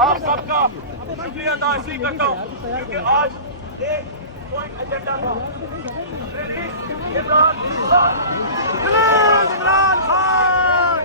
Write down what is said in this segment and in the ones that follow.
आप सबका शुक्रिया अदा इसलिए करता हूँ क्योंकि आज एक पॉइंट एजेंडा था। इमरान खान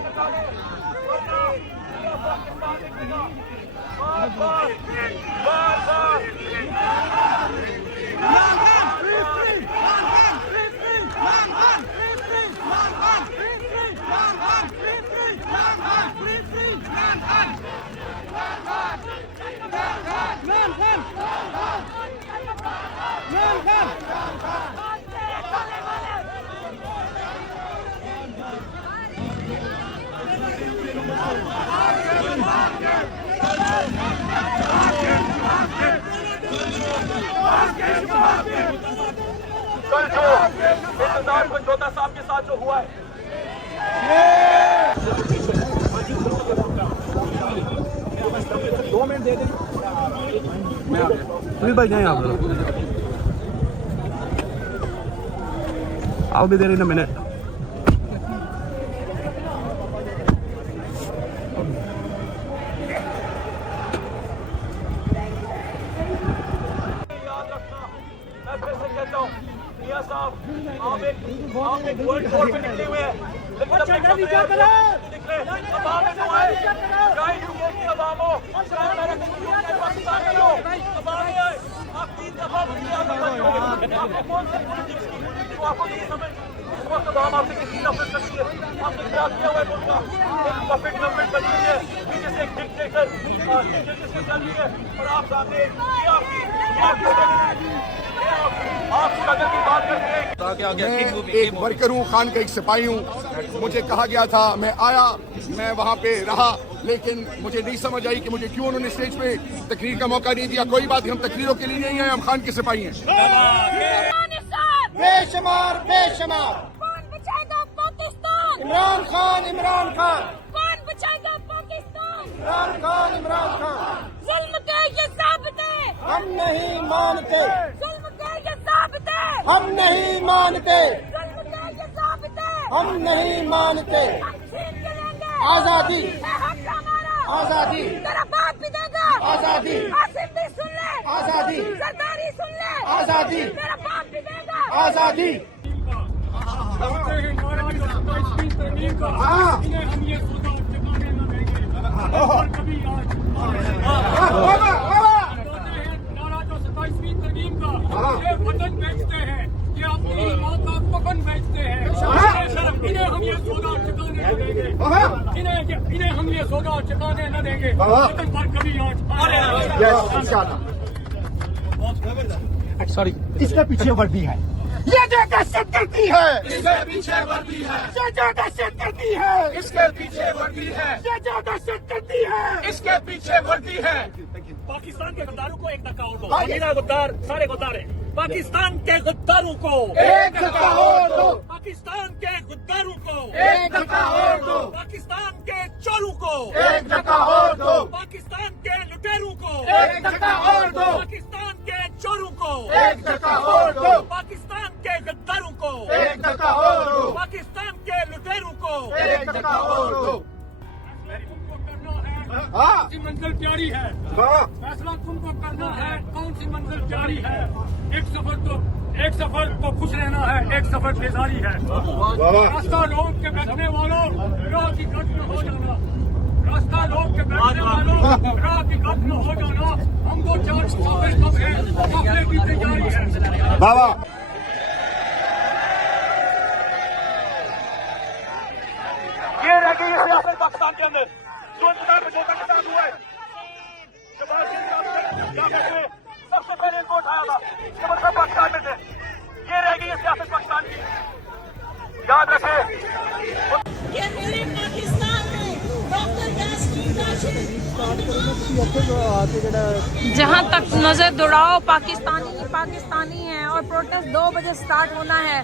कल जो इंतजार को जोधा साहब के साथ जो हुआ है, दो मिनट दे दें मैं आ गया। सुनील भाई जाए आप आओ भी दे रही ना मिनट। आप एक वर्ल्ड टूर पे निकले हुए हैं, लेकिन अपने निकले अवाम में जो है, चाहे यूके की अवाम हो, चाहे अमेरिका की हो, चाहे पाकिस्तान की हो, अवाम में है। आप 3 दफा वज़ीर-ए-आज़म बन चुके हैं। आपने कौन सी पॉलिटिक्स की तो आपको नहीं समझ इस वक्त अवाम आपसे कितनी नफरत करती है। आपने क्या किया हुआ है मुल्क का, एक पपेट गवर्नमेंट बनी हुई है, पीछे से एक डिक्टेटर से चल रही है और आप सामने एक वर्कर हूँ, खान का एक सिपाही हूँ। मुझे कहा गया था, मैं आया, मैं वहाँ पे रहा, लेकिन मुझे नहीं समझ आई कि मुझे क्यों उन्होंने स्टेज पे तकरीर का मौका नहीं दिया। कोई बात नहीं, हम तकरीरों के लिए नहीं आए, हम खान के सिपाही हैं। बेशुमार बेशुमार कौन बचाएगा पाकिस्तान? इमरान खान, इमरान खान। कौन बचाएगा पाकिस्तान? इमरान खान, इमरान खान। जुल्म के ये साबिते हम नहीं मानते, जुल्म के ये साबिते हम नहीं मानते, जुल्म के ये साबिते हम नहीं मानते। हम छीन के लेंगे आजादी, ये हक हमारा। आजादी, तेरा बाप भी देगा आजादी, आसिफ भी सुन ले, आजादी, सरदारी सुन ले, आजादी, तेरा बाप भी देगा आजादी। वतन बेचते हैं, ये अपनी माँ का पकन बेचते हैं। इन्हें हम ये सौदा चुकाने न देंगे, इन्हें हम ये सौदा चुकाने न देंगे। वतन पर कभी आज सॉरी, इसके पीछे वर्दी है, ये जो दहशत गर्दी है, इसके पीछे वर्दी है, ये जो दहशत गर्दी है, इसके पीछे वर्दी है, ये जो दहशत गर्दी है। इसके पीछे वर्दी है। पाकिस्तान के गद्दारों को एक धक्का और दो। अमीना गद्दार, सारे गद्दार हैं। पाकिस्तान के गद्दारों को एक धक्का और दो, पाकिस्तान के गद्दारों को एक धक्का और दो, पाकिस्तान के चोरों को एक धक्का और दो, पाकिस्तान के लुटेरों को एक धक्का और दो, पाकिस्तान के चोरों को एक धक्का और दो, पाकिस्तान के गद्दारों को एक धक्का और दो, पाकिस्तान के लुटेरों को एक धक्का और दो। तुमको करना है, हाँ। कौन सी मंजिल प्यारी है, फैसला तुमको करना है, कौन सी मंजिल प्यारी है। एक सफर तो खुश रहना है, एक सफर बेजारी है। रास्ता रोड के बैठने वालों, राह की कट में हो जाना। रास्ता रोड के बैठने वालों, राह की कट में हो जाना। हम दो चार मुसाफिर कब हैं, काफिले की तैयारी है। बाबा ये रह गई है सियासत पाकिस्तान के अंदर जो इंतजार में जोधा के साथ हुआ है। शहबाज शरीफ साहब ने सबसे पहले इनको उठाया था, इसका मतलब पाकिस्तान में थे। ये रह गई है सियासत पाकिस्तान की, याद रखें। ये मेरे पाकिस्तान में डॉक्टर जहाँ तक नजर दौड़ाओ पाकिस्तानी ही पाकिस्तानी है और प्रोटेस्ट 2 बजे स्टार्ट होना है।